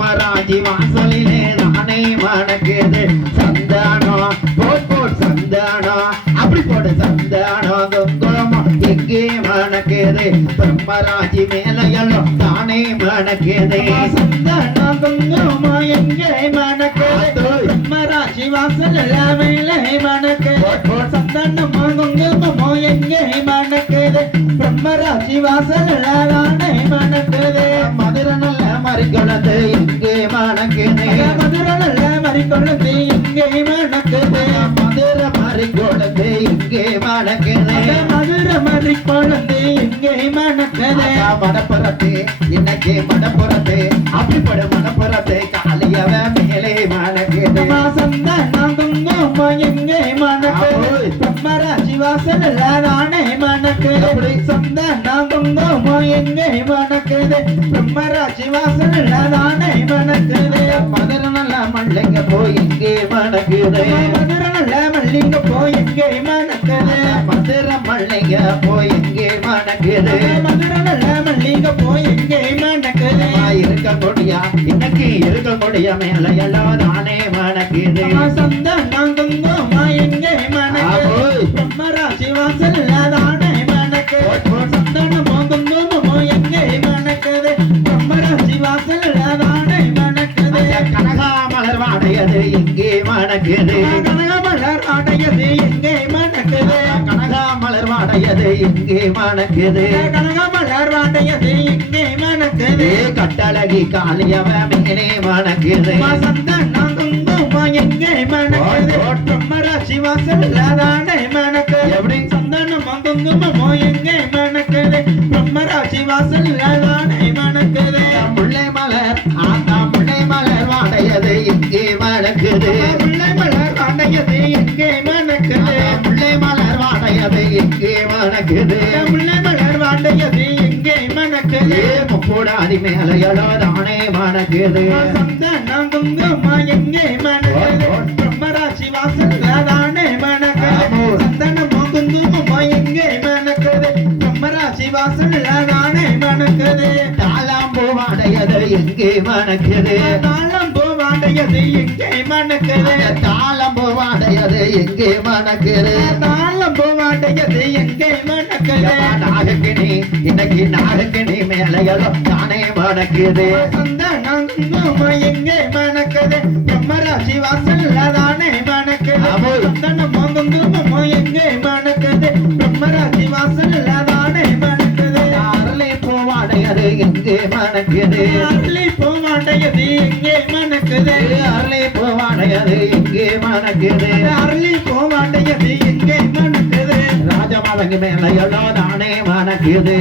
பிரம்மராஜி வாசலிலே தானே மணக்குது சந்தானம் போட் போட் சந்தானம் அப்படி போடு சந்தானம் குங்குமம் எங்கே மணக்குது பிரம்மராஜி மேல எல்லாம் தானே மணக்குது சந்தானம் குங்குமம் எங்கே மணக்குது பிரம்மராசி வாசல் மேலே மணக்குது சந்தானம் குங்குமம் எங்கே மணக்குது பிரம்மராசி வாசல் தானே மணக்குது மதுரை நல்ல மறிக்கொழுந்து எங்கே மணக்குது மதுரை நல்ல மறிக்கொழுந்து எங்கே மணக்குது மதுரை மறிக்கொழுந்து எங்கே மணக்குது மதுரை மறிக்கொழுந்து எங்கே மணக்குது மடப்புறத்து இன்னைக்கு மடப்புறத்து அப்படிப்பட மடப்புறத்து காளியவ மேலே மணக்குது சந்தானம் குங்குமம் எங்கே மணக்குது பிரம்மராசி வாசல் தானே மணக்குது சந்தானம் குங்குமம் எங்கே மணக்குது பிரம்மராசி வாசல் தானே மணக்குது மதுரை நல்ல மல்லிங்க போய் இங்கே மணக்குது மதுரை நல்ல மல்லிங்க போய் எங்கே மணக்குது மதுரை மல்லிங்க போய் இங்கே மணக்குது மதுரை நல்ல மல்லிங்க போய் எங்கே மணக்குது இருக்க கொடியா இன்னைக்கு இருக்க கொடியா மேல எல்லாம் தானே மணக்குது மணக்குது கனகமலர் அடையது எங்கே மணக்குது கனகாமலர் வாடையது இங்கே மணக்குது கனகமலர் அடையது எங்கே மணக்குது கட்டழகி காளியவ மேலே மணக்குது சந்தானம் குங்குமம் எங்கே மணக்குது பிரம்மராசி வாசல் தானே மணக்குது எப்படி? சந்தானம் குங்குமம் எங்கே மணக்குது பிரம்மராசி வாசல் மணக்குது. சந்தானம் குங்குமம் எங்கே மணக்குது? பிரம்மராசி வாசல் தானே மணக்குது. சந்தானம் குங்குமம் எங்கே மணக்குது? பிரம்மராசி வாசல் தானே மணக்குது. தாளாம்பூ வாடையது இங்கே மணக்குது? தாளம் பூவாண்டையது எங்கே மணக்குது? தாளம்பூ வாடையது எங்கே மணக்குது? தாளம் பூவாண்டையது எங்கே மணக்குது? நாகக்கிணி இன்னைக்கு நாகக்கிணி மேலையெல்லாம் தானே மணக்குது எங்கே மணக்குது பிரம்மராசி வாசல் தானே மணக்குது எங்கே மணக்குது பிரம்மராசி வாசல் தானே மணக்குது அரளி பூ எங்கே மணக்குது. அரளி பூவாண்டையது எங்கே மணக்குது அரளி பூ எங்கே மணக்குது. ராஜமலங்கு மேலையலோ தானே மணக்குது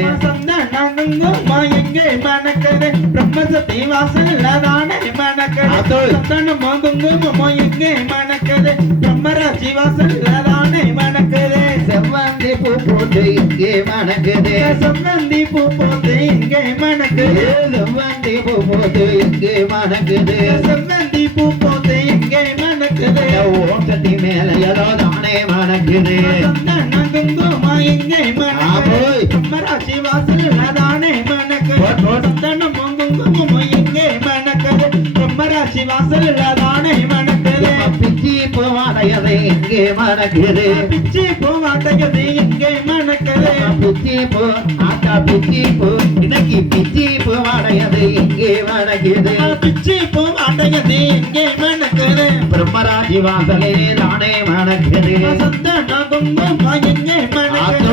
எங்கே மணக்குது பிரம்மசக்தி வாசல் தானே மணக்குது. சந்தானம் குங்குமம் எங்கே மணக்குது பிரம்மராசி வாசல் தானே மணக்குது. செவ்வந்தி பூ போட்டு இங்கே மணக்குது. சம்பந்தி பூ போது எங்கே மணக்குது. செவ்வந்தி பூ போட்டு இங்கே மணக்குது. செவ்வந்தி பூ போது எங்கே மணக்குது ஓட்டத்தி மேலையலோ தானே மணக்குது. ஆமோய். பிரம்மராசி வாசல் தானே மணக்குது போட், போட். சந்தானம் குங்குமம் எங்கே மணக்குது பிரம்மராசி வாசல் தானே மணக்குது பிச்சி பூ வாடையது இங்கே மணக்குது பிச்சி பூவாட்டையது எங்கே மணக்குது பிச்சி பூ ஆட்டா பிச்சி பூ இன்னைக்கு பிச்சி பூ வாடையது இங்கே மணக்குது பிச்சி பூவாட்டையது எங்கே மணக்குது பிரம்மராஜி வாசலே தானே மணக்குது சந்தானம் குங்குமம் எங்கே மணக்குது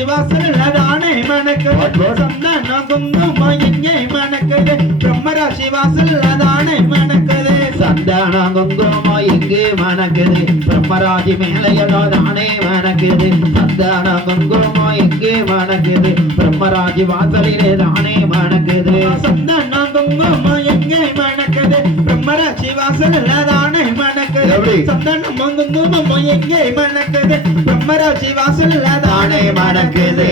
ஆத்தோய். பிரம்மராசி மணக்குது போட், போட். எங்கே மணக்குது பிரம்மராசி வாசல் தானே மணக்குது சந்தானம் குங்குமம் எங்கே மணக்குது பிரம்மராஜி மேலையதானே மணக்குது சந்தான குங்குமம் எங்கே மணக்குது பிரம்மராஜி வாசலிலே தானே மணக்குது சந்தான குங்குமம் எங்கே மணக்குது பிரம்மராஜி வாசல் தானே மணக்குது சந்தான சந்தானம் எங்கே மணக்குது பிரம்மராசி வாசல்ல தானே தானே மணக்குது.